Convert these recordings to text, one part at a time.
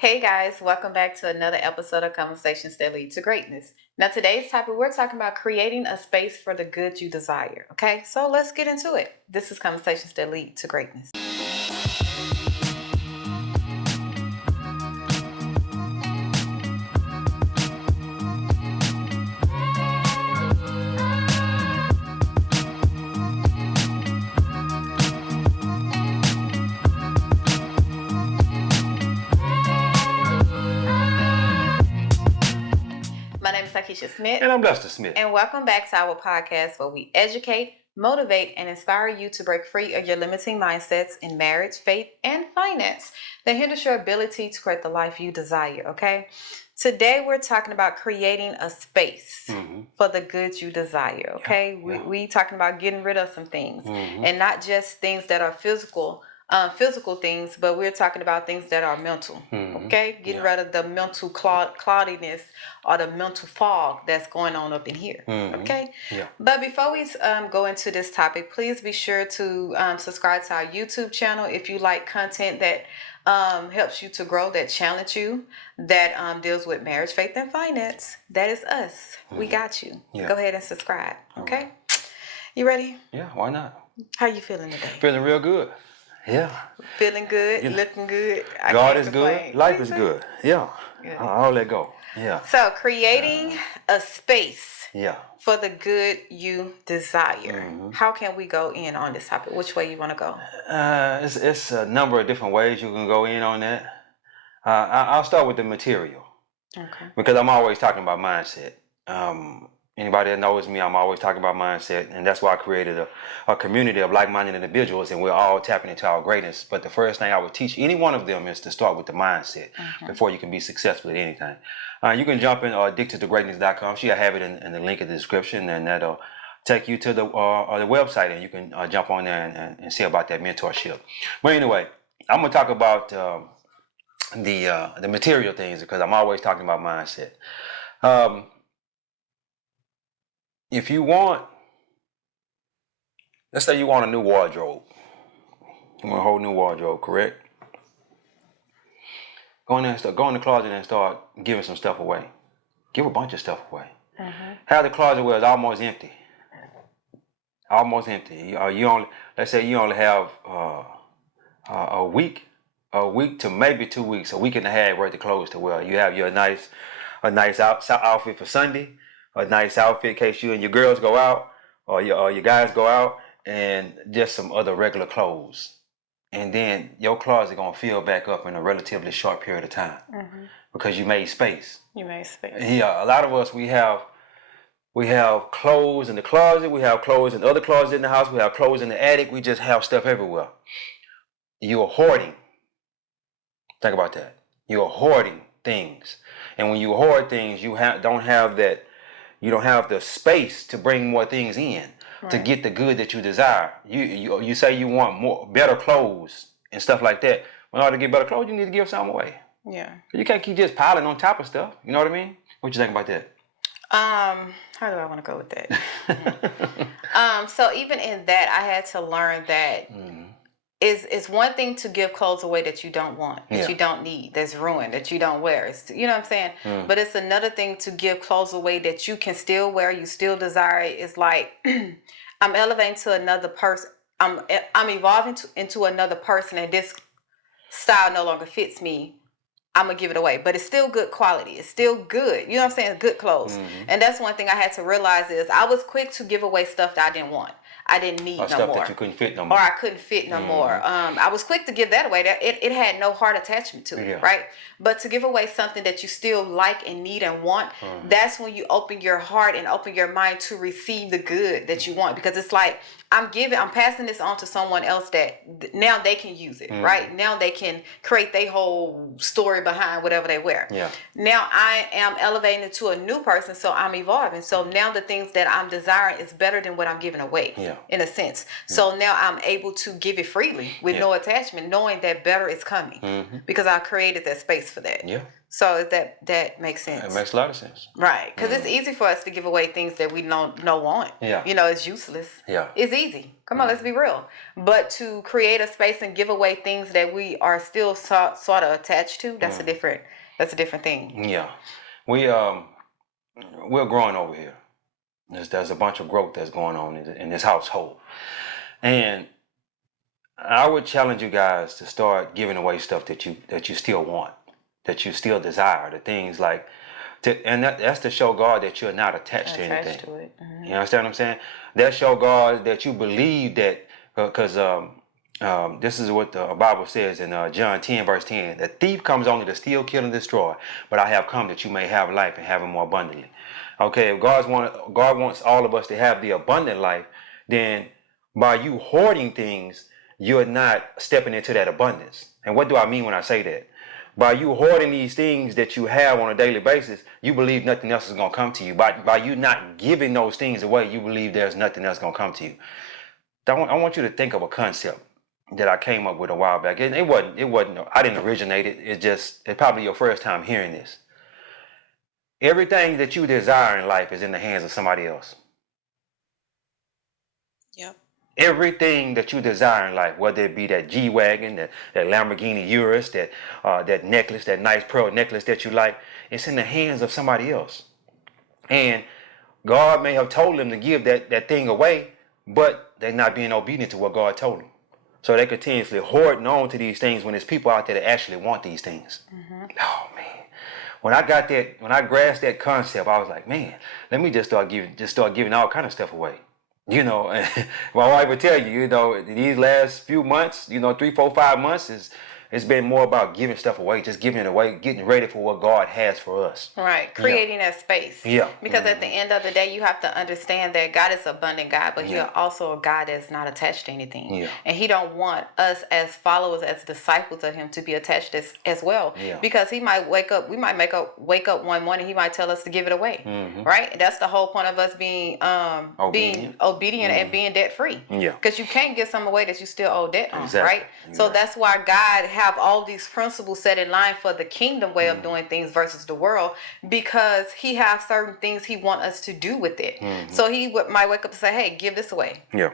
Hey guys, welcome back to another episode of Conversations That Lead to Greatness. Now today's topic, we're talking about creating a space for the good you desire. Okay, so let's get into it. This is Conversations That Lead to Greatness. My name is Takisha Smith. And I'm Lester Smith. And welcome back to our podcast where we educate, motivate, and inspire you to break free of your limiting mindsets in marriage, faith, and finance that hinders your ability to create the life you desire, okay? Today, we're talking about creating a space for the good you desire, okay? We talking about getting rid of some things and not just things that are physical things, but we're talking about things that are mental, okay? Getting rid of the mental cloudiness or the mental fog that's going on up in here, okay? Yeah. But before we go into this topic, please be sure to subscribe to our YouTube channel if you like content that helps you to grow, that challenge you, that deals with marriage, faith, and finance. That is us. We got you. Yeah. Go ahead and subscribe, okay? You ready? Yeah, why not? How you feeling today? Feeling real good. Yeah. Feeling good, looking good. God is good. Life is good. Yeah. I'll let go. Yeah. So creating a space Yeah. for the good you desire. How can we go in on this topic? Which way you want to go? It's a number of different ways you can go in on that. I'll start with the material. Okay. Because I'm always talking about mindset. Anybody that knows me, I'm always talking about mindset, and that's why I created a community of like-minded individuals, and we're all tapping into our greatness. But the first thing I would teach any one of them is to start with the mindset before you can be successful at anything. You can jump in addictedtogreatness.com. I have it in the link in the description, and that'll take you to the website, and you can jump on there and see about that mentorship. But anyway, I'm gonna talk about the material things because I'm always talking about mindset. If you want, let's say you want a new wardrobe. You want a whole new wardrobe, correct? Go in the closet and start giving some stuff away. Give a bunch of stuff away. Have the closet where it's almost empty. Almost empty. Let's say you only have a week to maybe 2 weeks, a week and a half worth of clothes to wear. You have your nice outfit for Sunday. A nice outfit in case you and your girls go out or your guys go out, and just some other regular clothes. And then your closet gonna fill back up in a relatively short period of time because you made space. You made space. Yeah, a lot of us we have clothes in the closet, we have clothes in other closets in the house, we have clothes in the attic, we just have stuff everywhere. You're hoarding. Think about that. You're hoarding things, and when you hoard things, you don't have the space to bring more things in to get the good that you desire. You say you want better clothes and stuff like that. In order to get better clothes, you need to give some away. Yeah. You can't keep just piling on top of stuff. You know what I mean? What you think about that? How do I want to go with that? So even in that, I had to learn that it's one thing to give clothes away that you don't want, that you don't need, that's ruined, that you don't wear. You know what I'm saying? But it's another thing to give clothes away that you can still wear, you still desire it. It's like I'm elevating to another person. I'm evolving into another person, and this style no longer fits me. I'm going to give it away, but it's still good quality. It's still good. You know what I'm saying? Good clothes. And that's one thing I had to realize is I was quick to give away stuff that I didn't want. I didn't need no stuff more. That you couldn't fit no more. Or I couldn't fit no more. I was quick to give that away. It had no heart attachment to it, right? But to give away something that you still like and need and want, that's when you open your heart and open your mind to receive the good that you want. Because it's like, I'm passing this on to someone else that now they can use it, right? Now they can create their whole story behind whatever they wear. Yeah. Now I am elevating to a new person, so I'm evolving. So now the things that I'm desiring is better than what I'm giving away. Yeah. in a sense. So now I'm able to give it freely with no attachment, knowing that better is coming because I created that space for that. Yeah. So that makes sense. It makes a lot of sense. Right. Because it's easy for us to give away things that we don't want. Yeah. It's useless. Yeah. It's easy. Come on, let's be real. But to create a space and give away things that we are still sort of attached to, that's a different thing. Yeah. We're growing over here. There's a bunch of growth that's going on in this household. And I would challenge you guys to start giving away stuff that you still want, that you still desire, the things like, and that's to show God that you're not attached to anything. To it. Mm-hmm. You understand what I'm saying? That show God that you believe that, because this is what the Bible says in John 10 verse 10. The thief comes only to steal, kill, and destroy, but I have come that you may have life and have it more abundantly. Okay, if God wants all of us to have the abundant life, then by you hoarding things, you're not stepping into that abundance. And what do I mean when I say that? By you hoarding these things that you have on a daily basis, you believe nothing else is going to come to you. By you not giving those things away, you believe there's nothing else going to come to you. I want you to think of a concept that I came up with a while back. It wasn't, I didn't originate it. It's probably your first time hearing this. Everything that you desire in life is in the hands of somebody else. Yep. Everything that you desire in life, whether it be that G-Wagon, that Lamborghini Urus, that necklace, that nice pearl necklace that you like, it's in the hands of somebody else. And God may have told them to give that thing away, but they're not being obedient to what God told them. So they continuously hoarding on to these things when there's people out there that actually want these things. Mm-hmm. Oh man. When I grasped that concept, I was like, man, let me just start giving all kind of stuff away. And my wife would tell you, these last few months, 3, 4, 5 months it's been more about giving stuff away, just giving it away, getting ready for what God has for us. Right. Creating that space. Yeah. Because at the end of the day, you have to understand that God is an abundant God, but He's also a God that's not attached to anything. Yeah. And He don't want us as followers, as disciples of Him to be attached as well. Yeah. Because we might wake up one morning, He might tell us to give it away. Mm-hmm. Right? That's the whole point of us being obedient and being debt free. Yeah. Because you can't give something away that you still owe debt on. Exactly. Right? So that's why God have all these principles set in line for the kingdom way of doing things versus the world, because He has certain things He wants us to do with it. Mm-hmm. So He might wake up and say, hey, give this away. Yeah.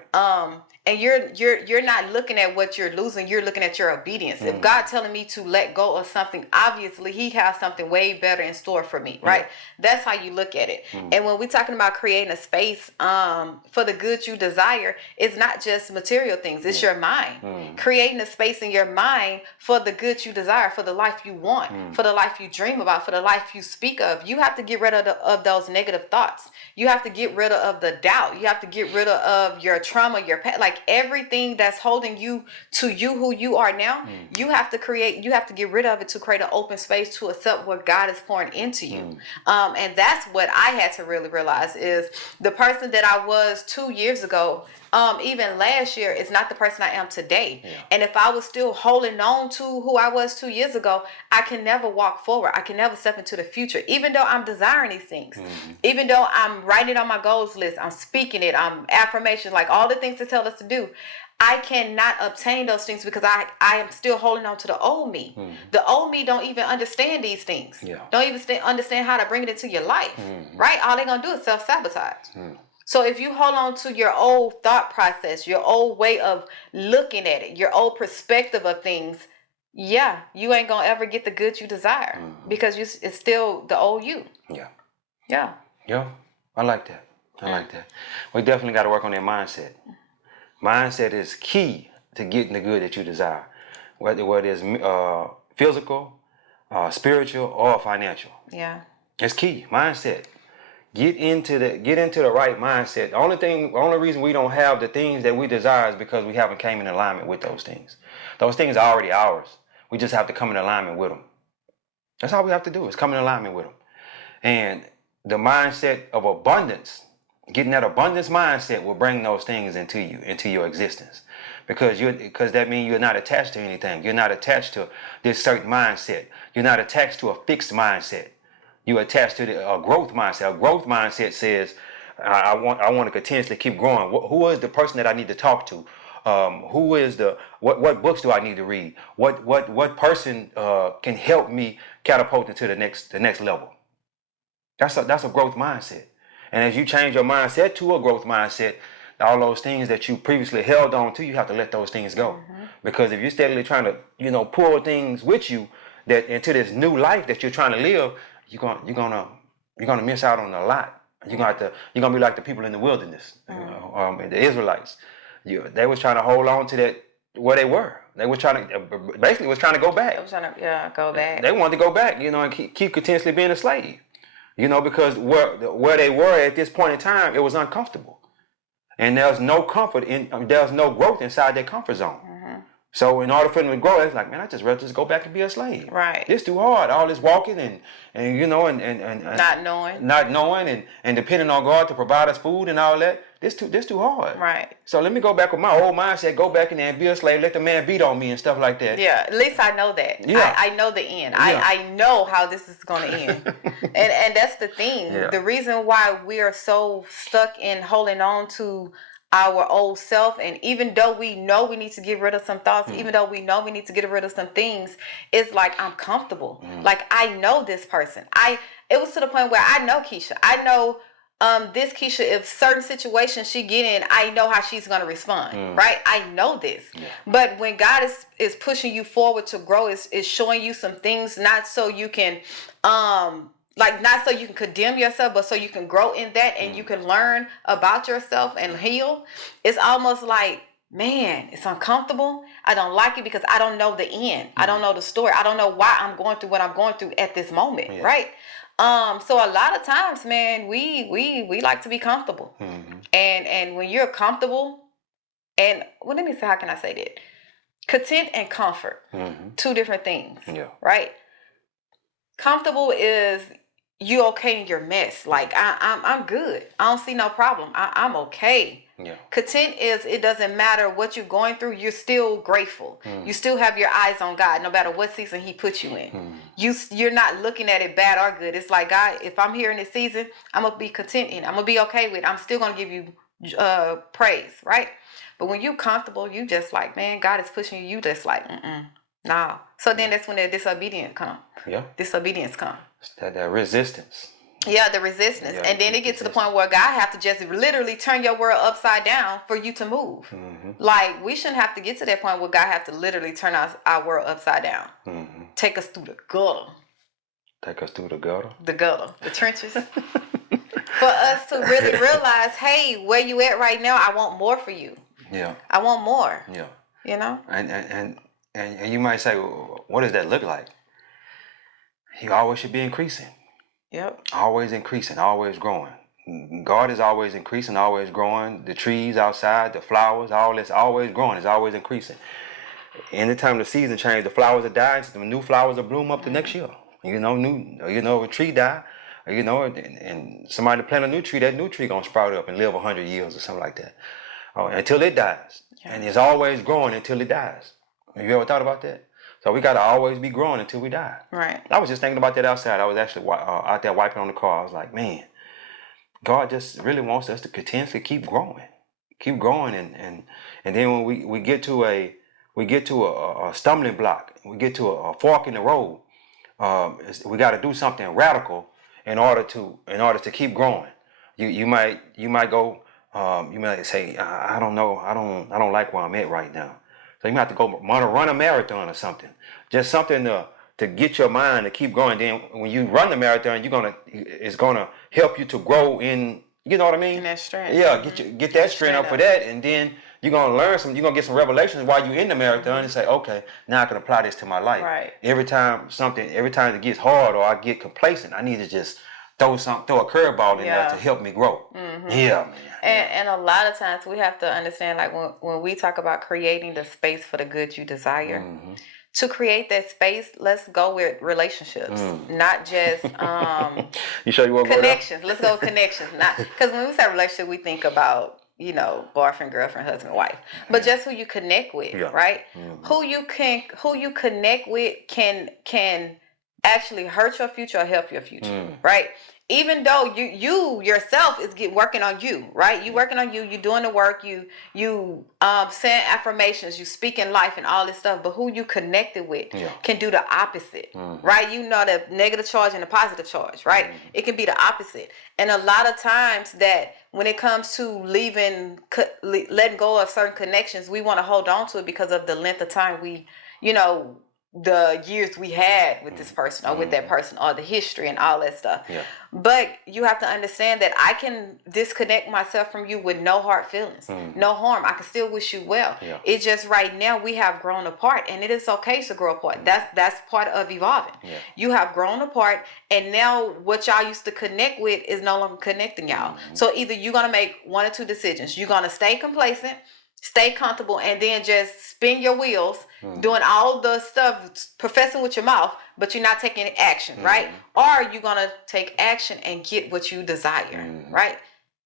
And you're not looking at what you're losing, you're looking at your obedience. If God telling me to let go of something, obviously He has something way better in store for me, right? That's how you look at it. And when we're talking about creating a space for the good you desire, it's not just material things, it's your mind. Creating a space in your mind for the good you desire, for the life you want, for the life you dream about, for the life you speak of. You have to get rid of those negative thoughts. You have to get rid of the doubt. You have to get rid of your trauma, your past, like everything that's holding you to who you are now. You have to get rid of it to create an open space to accept what God is pouring into you. And that's what I had to really realize, is the person that I was 2 years ago, even last year, is not the person I am today. Yeah. And if I was still holding on to who I was 2 years ago, I can never walk forward. I can never step into the future, even though I'm desiring these things. Even though I'm writing it on my goals list, I'm speaking it, I'm affirmations, like all the things to tell us to do. I cannot obtain those things because I am still holding on to the old me. The old me don't even understand these things. Yeah. Don't even understand how to bring it into your life. Right? All they're going to do is self-sabotage. So if you hold on to your old thought process, your old way of looking at it, your old perspective of things, you ain't going to ever get the good you desire because it's still the old you. Yeah. Yeah. Yeah. I like that. We definitely got to work on that mindset. Mindset is key to getting the good that you desire, whether it's physical, spiritual, or financial. Yeah. It's key. Mindset. Get into the right mindset. The only reason we don't have the things that we desire is because we haven't came in alignment with those things. Those things are already ours. We just have to come in alignment with them. That's all we have to do, is come in alignment with them. And the mindset of abundance, getting that abundance mindset, will bring those things into your existence. Because that means you're not attached to anything. You're not attached to this certain mindset. You're not attached to a fixed mindset. You're attached to a growth mindset. A growth mindset says, I want to continuously keep growing. Who is the person that I need to talk to? Who is what books do I need to read? What person can help me catapult into the next level? That's a growth mindset. And as you change your mindset to a growth mindset, all those things that you previously held on to, you have to let those things go. Because if you're steadily trying to, pull things with you that into this new life that you're trying to live, you're gonna miss out on a lot. You're gonna be like the people in the wilderness, the Israelites. They was trying to hold on to that where they were. They were trying to basically go back. They was trying to go back. They wanted to go back, and keep continuously being a slave. Because where they were at this point in time, it was uncomfortable, and there's no comfort there's no growth inside that comfort zone. So in order for them to grow, it's like, man, I just rather just go back and be a slave. Right. It's too hard. All this walking and not knowing and depending on God to provide us food and all that. This too hard. Right. So let me go back with my old mindset. Go back in there and be a slave. Let the man beat on me and stuff like that. Yeah. At least I know that. Yeah. I know the end. Yeah. I know how this is going to end. and that's the thing. Yeah. The reason why we are so stuck in holding on to our old self, and even though we know we need to get rid of some thoughts, even though we know we need to get rid of some things, it's like I'm comfortable. Like I know this person. It was to the point where I know Keisha. I know this Keisha, if certain situations she get in, I know how she's gonna respond. Right? I know this. Yeah. But when God is pushing you forward to grow, is showing you some things, not so you can not so you can condemn yourself, but so you can grow in that and you can learn about yourself and heal. It's almost like, man, it's uncomfortable. I don't like it because I don't know the end. I don't know the story. I don't know why I'm going through what I'm going through at this moment, right? So a lot of times, man, we like to be comfortable. And when you're comfortable, and let me say, how can I say that? Content and comfort, two different things, right? Comfortable is you okay in your mess. Like I'm good. I don't see no problem. I'm okay. Yeah. Content is it doesn't matter what you're going through. You're still grateful. You still have your eyes on God, no matter what season He put you in. You're not looking at it bad or good. It's like, God, if I'm here in this season, I'm gonna be content in it. I'm gonna be okay with it. I'm still gonna give you praise, right? But when you're comfortable, you just like, man, God is pushing you. You just like, nah. So then that's when the disobedience come. Yeah. Disobedience come. It's that resistance. Yeah, the resistance. Yeah, and then it gets to the point where God have to just literally turn your world upside down for you to move. Like, we shouldn't have to get to that point where God have to literally turn our world upside down. Take us through the gutter. Take us through the gutter? The gutter. The trenches. For us to really realize, hey, where you at right now, I want more for you. Yeah. I want more. Yeah. You know? And you might say, well, what does that look like? You always should be increasing. Yep. Always increasing, always growing. God is always increasing, always growing. The trees outside, the flowers, all this always growing, it's always increasing. Anytime the season changes, the flowers are dying, the new flowers will bloom up the next year. A tree die, and somebody plant a new tree, that new tree gonna sprout up and live 100 years or something like that. Until it dies. Yeah. And it's always growing until it dies. Have you ever thought about that? So we got to always be growing until we die. Right. I was just thinking about that outside. I was actually out there wiping on the car. I was like, man, God just really wants us to continuously keep growing. Keep growing. And then when we get to a stumbling block, we get to a fork in the road, we got to do something radical in order to keep growing. You might go, you might say, I don't know, I don't like where I'm at right now. So you might have to go run a marathon or something. Just something to get your mind to keep going. Then when you run the marathon, it's gonna help you to grow in, you know what I mean? In that strength. Yeah, get that strength up for that, and then you're gonna learn you're gonna get some revelations while you're in the marathon and say, okay, now I can apply this to my life. Right. Every time it gets hard or I get complacent, I need to just throw a curveball in there to help me grow. Yeah, man. And a lot of times we have to understand, like when we talk about creating the space for the good you desire, to create that space, let's go with relationships, not just you sure you want connections. Let's go with connections, not because when we say relationship, we think about boyfriend, girlfriend, husband, wife, but just who you connect with, right? Who you connect with can actually hurt your future or help your future, right? Even though you yourself is working on you, right? You working on you, you doing the work, you saying affirmations, you speaking life and all this stuff, but who you connected with can do the opposite, right? You know the negative charge and the positive charge, right? It can be the opposite. And a lot of times that when it comes to letting go of certain connections, we want to hold on to it because of the length of time the years we had with this person or with that person or the history and all that stuff. Yeah. But you have to understand that I can disconnect myself from you with no hard feelings, no harm. I can still wish you well. Yeah. It's just right now we have grown apart, and it is okay to grow apart. That's part of evolving. Yeah. You have grown apart, and now what y'all used to connect with is no longer connecting y'all. So either you're going to make one or two decisions. You're going to stay complacent, stay comfortable, and then just spin your wheels, doing all the stuff, professing with your mouth, but you're not taking any action, right? Or you're going to take action and get what you desire, right?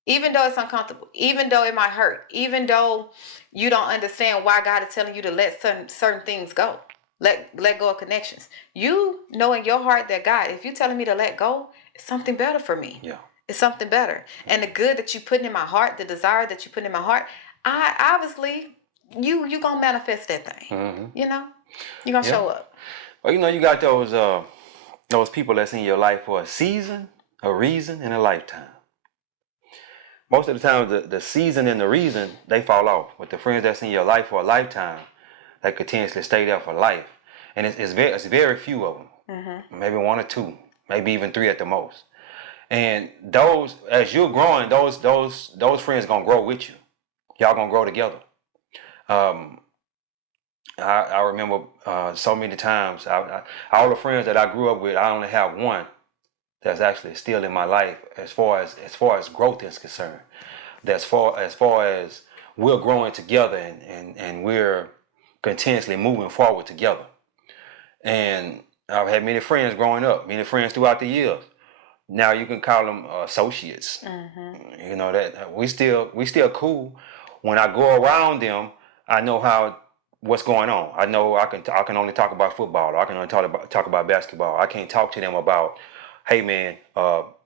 Even though it's uncomfortable, even though it might hurt, even though you don't understand why God is telling you to let certain things go. Let go of connections. You know in your heart that God, if you're telling me to let go, it's something better for me. Yeah. It's something better. And the good that you put in my heart, the desire that you put in my heart, I obviously you gonna manifest that thing. You know, you gonna show up. Well, you got those people that's in your life for a season, a reason, and a lifetime. Most of the time, the season and the reason they fall off. With the friends that's in your life for a lifetime, they continuously stay there for life, and it's very few of them. Maybe one or two, maybe even three at the most. And those, as you're growing, those friends gonna grow with you. Y'all gonna grow together. I remember so many times. All the friends that I grew up with, I only have one that's actually still in my life as far as growth is concerned. As far as we're growing together and we're continuously moving forward together. And I've had many friends growing up, many friends throughout the years. Now you can call them associates. You know that we still cool. When I go around them, I know what's going on. I know I can only talk about football. Or I can only talk about basketball. I can't talk to them about, hey man,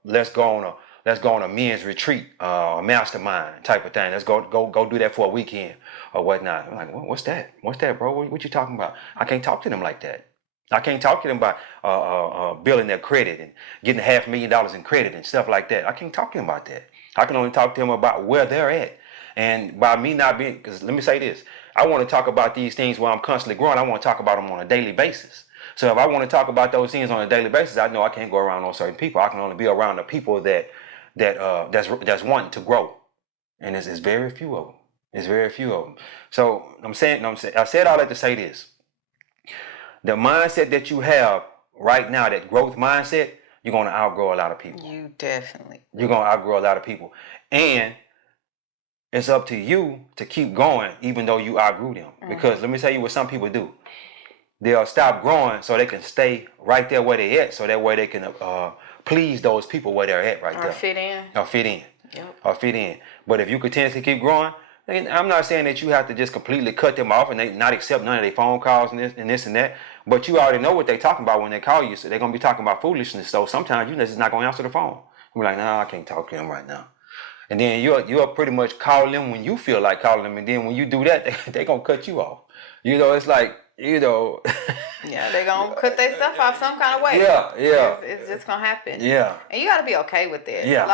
let's go on a men's retreat, a mastermind type of thing. Let's go do that for a weekend or whatnot. I'm like, what's that? What's that, bro? What you talking about? I can't talk to them like that. I can't talk to them about building their credit and getting $500,000 in credit and stuff like that. I can't talk to them about that. I can only talk to them about where they're at. And by me not being, because let me say this, I want to talk about these things where I'm constantly growing. I want to talk about them on a daily basis. So if I want to talk about those things on a daily basis, I know I can't go around on certain people. I can only be around the people that's wanting to grow. And it's very few of them. It's very few of them. So I said all that to say this. The mindset that you have right now, that growth mindset, you're going to outgrow a lot of people. You definitely. You're going to outgrow a lot of people. And it's up to you to keep going even though you outgrew them. Because let me tell you what some people do. They'll stop growing so they can stay right there where they're at, so that way they can please those people where they're at right there. Or fit in. Yep. Or fit in. But if you continuously keep growing, I'm not saying that you have to just completely cut them off and they not accept none of their phone calls and this and that. But you already know what they're talking about when they call you. So they're going to be talking about foolishness. So sometimes you're just not going to answer the phone. You're like, nah, I can't talk to them right now. And then you'll pretty much call them when you feel like calling them. And then when you do that, they're going to cut you off. It's like, yeah, they're going to cut their stuff off some kind of way. Yeah. It's just going to happen. Yeah. And you got to be okay with it. Yeah,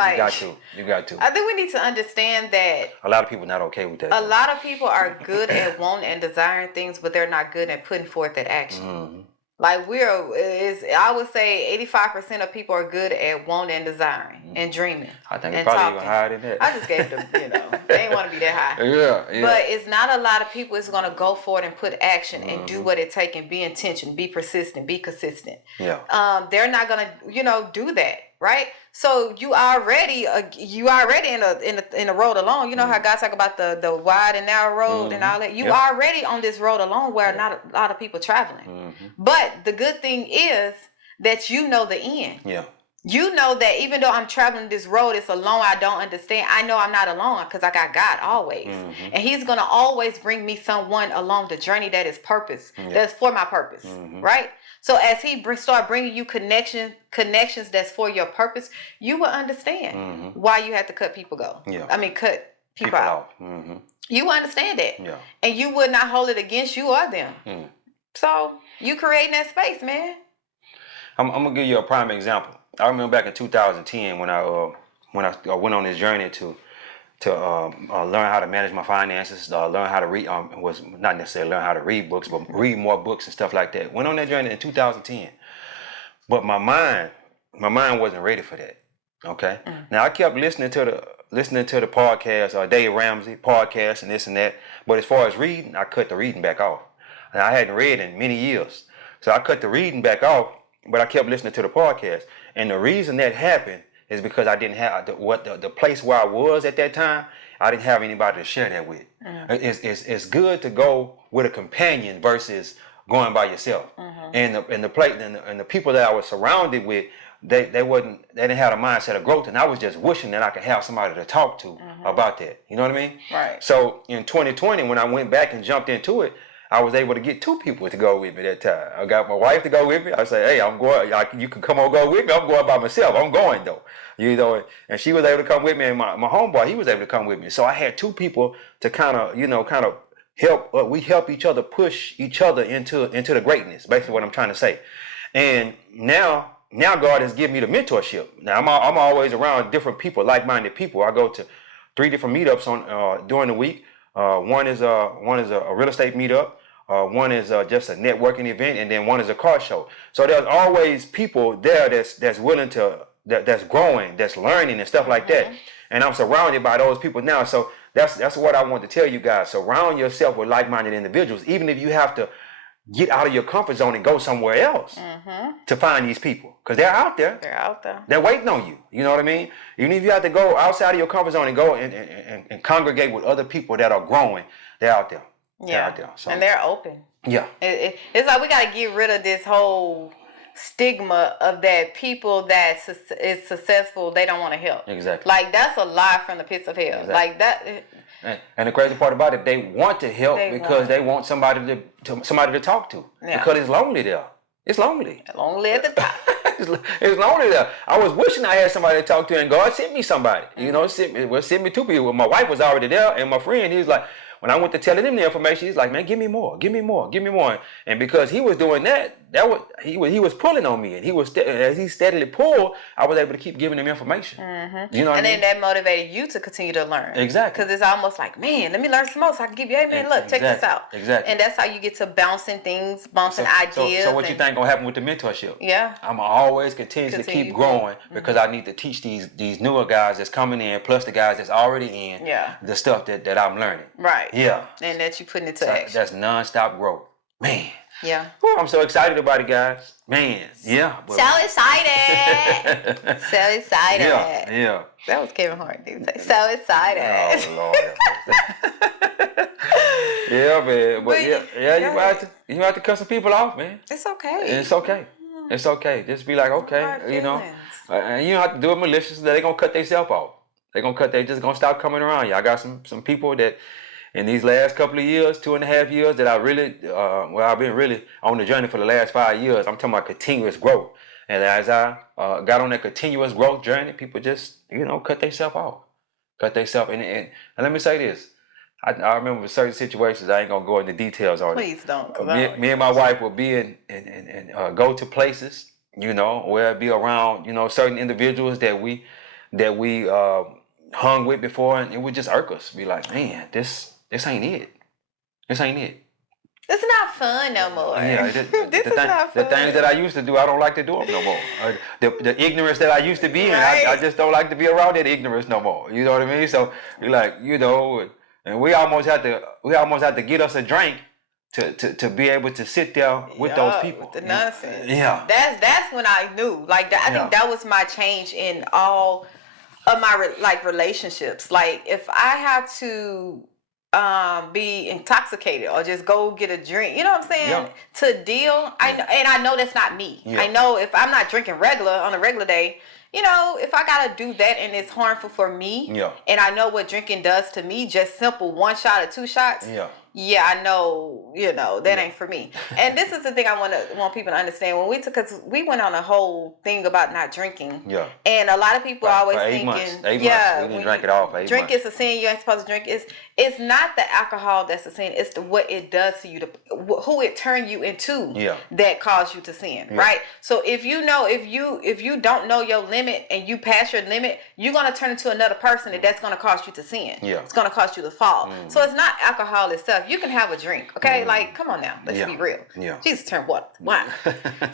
you got to. I think we need to understand that a lot of people not okay with that. A lot of people are good at wanting and desiring things, but they're not good at putting forth that action. Like I would say 85% of people are good at wanting and desiring and dreaming. I think it's probably even higher than that. I just gave them, they ain't want to be that high. Yeah. But it's not a lot of people that's going to go forward and put action and do what it takes and be intentional, be persistent, be consistent. Yeah. They're not going to, do that, right? So you already in a road alone. You know how God talk about the wide and narrow road and all that. You already on this road alone where not a lot of people traveling. But the good thing is that you know the end. Yeah. You know that even though I'm traveling this road, it's alone. I don't understand. I know I'm not alone because I got God always, and He's gonna always bring me someone along the journey that is purpose. That's for my purpose, right? So as he start bringing you connections that's for your purpose, you will understand why you have to cut people cut people out. Mm-hmm. You understand that. Yeah. And you would not hold it against you or them. So you creating that space, man. I'm gonna give you a prime example. I remember back in 2010 when I went on this journey to learn how to manage my finances, learn how to read. Was not necessarily learn how to read books, but read more books and stuff like that. Went on that journey in 2010, but my mind wasn't ready for that. Okay. Now I kept listening to the podcast, Dave Ramsey podcast, and this and that. But as far as reading, I cut the reading back off. And I hadn't read in many years, so I cut the reading back off. But I kept listening to the podcast, and the reason that happened is because I didn't have the place where I was at that time. I didn't have anybody to share that with. It's good to go with a companion versus going by yourself. And the people that I was surrounded with, they didn't have a mindset of growth, and I was just wishing that I could have somebody to talk to about that. You know what I mean? Right. So in 2020, when I went back and jumped into it, I was able to get 2 people to go with me that time. I got my wife to go with me. I said, hey, I'm going. You can come on, go with me. I'm going by myself. I'm going though. You know, and she was able to come with me, and my homeboy, he was able to come with me. So I had 2 people to kind of help. We help each other push each other into the greatness. Basically, what I'm trying to say. And now God has given me the mentorship. Now I'm always around different people, like-minded people. I go to 3 different meetups on during the week. One is a real estate meetup. One is just a networking event, and then one is a car show. So there's always people there that's willing to that's growing, that's learning and stuff like that. And I'm surrounded by those people now. So that's what I want to tell you guys. Surround yourself with like-minded individuals, even if you have to get out of your comfort zone and go somewhere else to find these people, because they're out there. They're out there. They're waiting on you. You know what I mean? Even if you have to go outside of your comfort zone and go and congregate with other people that are growing, they're out there. Yeah, out there. So, and they're open. Yeah. It's like we got to get rid of this whole stigma of that people that is successful, they don't want to help. Exactly. Like, that's a lie from the pits of hell. Exactly. Like that. And the crazy part about it, they want to help because they want somebody to talk to. Yeah. Because it's lonely there. It's lonely. Lonely at the top. It's lonely there. I was wishing I had somebody to talk to, and God sent me somebody. You know, sent me 2 people. My wife was already there, and my friend, he was like, when I went to telling him the information, he's like, man, give me more. And because he was doing that, he was pulling on me, and as he steadily pulled, I was able to keep giving him information. You know what I mean? And then that motivated you to continue to learn. Exactly. Because it's almost like, man, let me learn some more so I can give you, hey man, look, check this out. Exactly. And that's how you get to bouncing ideas. So what you think gonna happen with the mentorship? Yeah. I'm always continue to keep growing because I need to teach these newer guys that's coming in, plus the guys that's already in, the stuff that I'm learning. Right. Yeah. And that you put into action. That's nonstop growth. Man. Yeah. Whew, I'm so excited about it, guys. Man. Yeah. So excited. So excited. Yeah. That was Kevin Hart. Dude. So excited. Oh, Lord. Yeah, man. But you might have to cut some people off, man. It's okay. It's okay. It's okay. Just be like, okay, you know. And you don't have to do it maliciously. They're going to cut themselves off. They're just going to stop coming around you. I got some people that in these last couple of years, 2.5 years, that I really, I've been really on the journey for the last 5 years. I'm talking about continuous growth. And as I got on that continuous growth journey, people just, cut themselves off. And let me say this. I remember certain situations, I ain't going to go into details on it. Please don't. Me and my wife will be and go to places, where it be around, certain individuals that we hung with before, and it would just irk us. Be like, man, this ain't it. This ain't it. It's not fun no more. Yeah, this is not fun. The things that I used to do, I don't like to do them no more. The ignorance that I used to be in, I just don't like to be around that ignorance no more. You know what I mean? So you're like, and we almost have to get us a drink to be able to sit there with those people. With the nonsense. Yeah. That's when I knew. Like I think that was my change in all of my relationships. Like if I have to be intoxicated or just go get a drink, you know what I'm saying? To deal, I know that's not me. I know if I'm not drinking on a regular day, if I gotta do that and it's harmful for me, and I know what drinking does to me, just simple 1 shot or 2 shots, yeah, I know, that ain't for me. And this is the thing I want people to understand. When because we went on a whole thing about not drinking. Yeah. And a lot of people are always for 8 thinking, months. 8 months. We didn't drink it all for 8 drink months. is a sin. You ain't supposed to drink. It's not the alcohol that's a sin. It's what it does to you, who it turned you into. Yeah. That caused you to sin, right? So if you don't know your limit and you pass your limit, you're gonna turn into another person, and that's gonna cause you to sin. Yeah. It's gonna cause you to fall. So it's not alcohol itself. You can have a drink, okay? Like, come on now, let's be real. Yeah. Jesus turned what? Wine.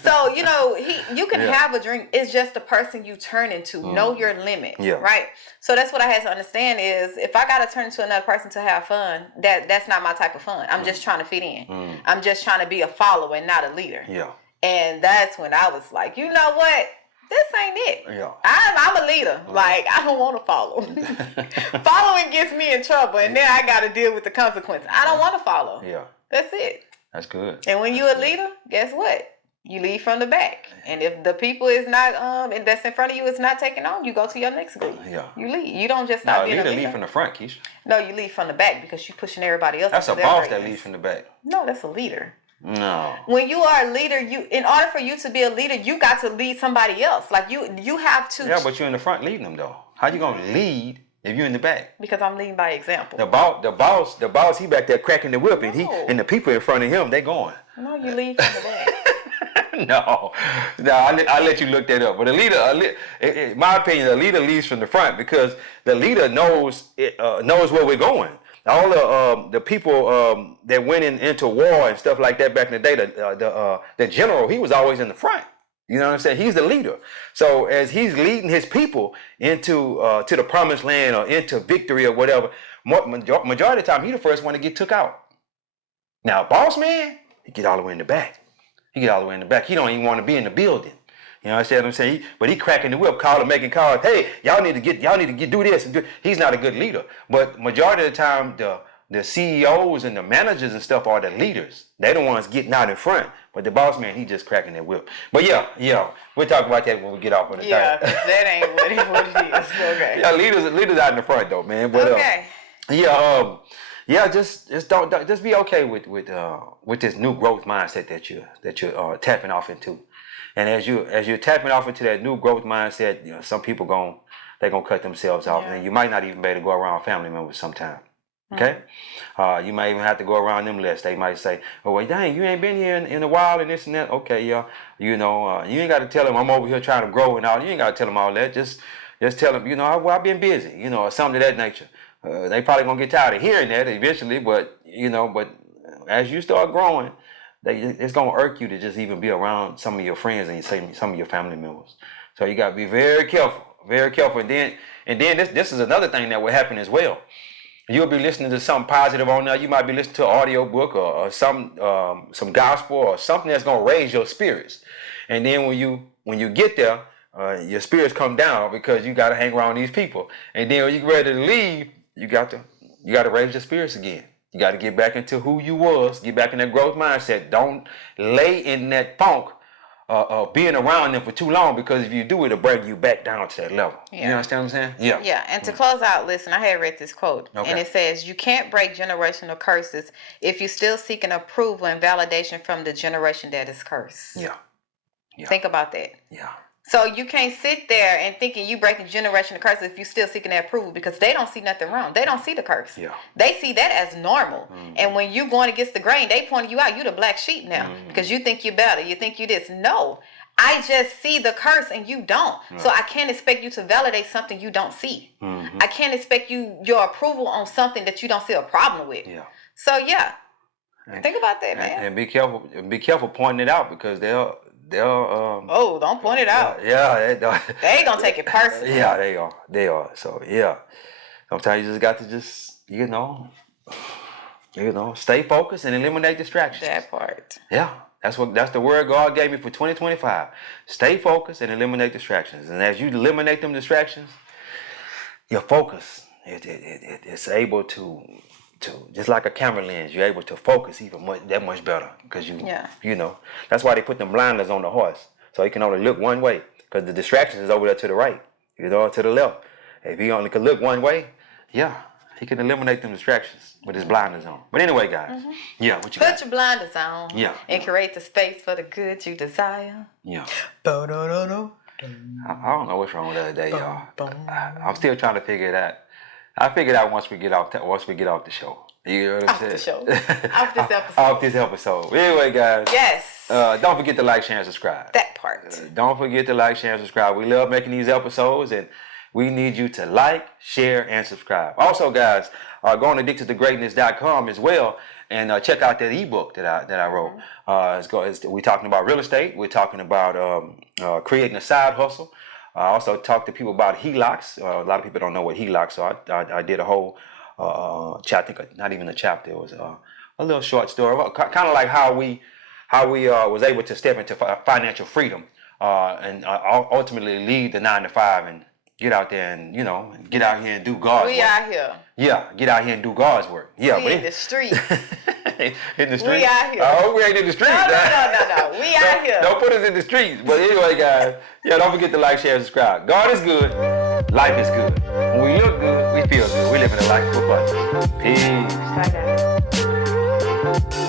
So you can have a drink. It's just the person you turn into. Know your limit, right? So that's what I had to understand is if I gotta turn into another person to have fun, that's not my type of fun. I'm just trying to fit in. I'm just trying to be a follower and not a leader. Yeah. And that's when I was like, you know what? This ain't it. Yeah. I'm a leader. Like, I don't want to follow. Following gets me in trouble, and then I got to deal with the consequences. I don't want to follow. Yeah. That's it. That's good. And when you're a leader, guess what? You lead from the back. And if the people is not, and that's in front of you is not taking on, you go to your next group. Yeah. You lead. You don't just stop being a leader. Lead from the front, Keisha. No, you lead from the back because you're pushing everybody else. That's a boss that leads from the back. No, that's a leader. No. When you are a leader, in order for you to be a leader, you got to lead somebody else. Like you have to. Yeah, but you're in the front leading them though. How you gonna lead if you're in the back? Because I'm leading by example. The boss, he back there cracking the whip, and the people in front of him, they going. No, you lead from the back. No, I'll let you look that up. But in my opinion, the leader leads from the front because the leader knows where we're going. All the people that went into war and stuff like that back in the day, the general, he was always in the front. You know what I'm saying? He's the leader. So as he's leading his people into to the promised land or into victory or whatever, majority of the time, he the first one to get took out. Now, boss man, he get all the way in the back. He don't even want to be in the building. You know what I'm saying? But he cracking the whip, making calls. Hey, y'all need to do this. He's not a good leader. But majority of the time, the CEOs and the managers and stuff are the leaders. They're the ones getting out in front. But the boss man, he just cracking that whip. But yeah, we'll talk about that when we get off of the Yeah, that ain't what it is. Okay. Yeah, leaders out in the front though, man. But okay. Just be okay with this new growth mindset that you're tapping off into. And as you're tapping off into that new growth mindset, some people they're gonna cut themselves off, and you might not even be able to go around family members sometime. Okay, you might even have to go around them less. They might say, "Oh, well, dang, you ain't been here in a while and this and that." Okay, yeah, you ain't got to tell them I'm over here trying to grow and all. You ain't got to tell them all that. Just tell them, I've been busy, or something of that nature. They probably gonna get tired of hearing that eventually, but as you start growing, it's gonna irk you to just even be around some of your friends and some of your family members. So you gotta be very careful. And then this is another thing that will happen as well. You'll be listening to something positive on there. You might be listening to an audio book or some gospel or something that's gonna raise your spirits. And then when you get there, your spirits come down because you gotta hang around these people. And then when you get ready to leave, you got to raise your spirits again. You got to get back into who you was, get back in that growth mindset. Don't lay in that funk being around them for too long, because if you do, it'll bring you back down to that level. Yeah. You understand what I'm saying? Yeah. Yeah, and to close out, listen, I had read this quote, and it says, "You can't break generational curses if you're still seeking approval and validation from the generation that is cursed." Yeah. Think about that. Yeah. So you can't sit there and thinking you breaking generational curses if you're still seeking that approval, because they don't see nothing wrong. They don't see the curse. Yeah. They see that as normal. And when you going against the grain, they pointing you out. You the black sheep now because you think you're better. You think you this. No, I just see the curse and you don't. So I can't expect you to validate something you don't see. I can't expect your approval on something that you don't see a problem with. Yeah. So think about that, man. And be careful pointing it out, because they'll don't point it out. They ain't gonna take it personally. Yeah, they are. So sometimes you just got to stay focused and eliminate distractions. That part. Yeah, that's the word God gave me for 2025. Stay focused and eliminate distractions. And as you eliminate them distractions, your focus it's able to just like a camera lens, you're able to focus that much better, because that's why they put them blinders on the horse, so he can only look one way, because the distraction is over there to the right, to the left. If he only could look one way, He can eliminate them distractions with his blinders on. But anyway, guys, yeah, what you got? Put your blinders on. Yeah. And create the space for the good you desire. Yeah. I don't know what's wrong with the other day, y'all. I'm still trying to figure it out. I figure it out once we get off the show. You know what I'm saying? Off the show. Off this episode. Off this episode. Anyway, guys. Yes. Don't forget to like, share, and subscribe. That part. Don't forget to like, share, and subscribe. We love making these episodes, and we need you to like, share, and subscribe. Also, guys, go on to addictedtogreatness.com as well, and check out that ebook that I wrote. We're talking about real estate. We're talking about creating a side hustle. I also talk to people about HELOCs. A lot of people don't know what HELOCs are. I did a whole chapter, not even a chapter. It was a little short story, kind of like how we was able to step into financial freedom and ultimately leave the 9-to-5 and get out there and get out here and do God's work. We out here. Yeah, get out here and do God's work. Yeah, we in the streets. In the streets. We out here. Oh, we ain't in the streets. No. We out here. Don't put us in the streets. But anyway, guys, don't forget to like, share, and subscribe. God is good. Life is good. When we look good, we feel good. We live in a life of abundance. Peace. Bye, guys.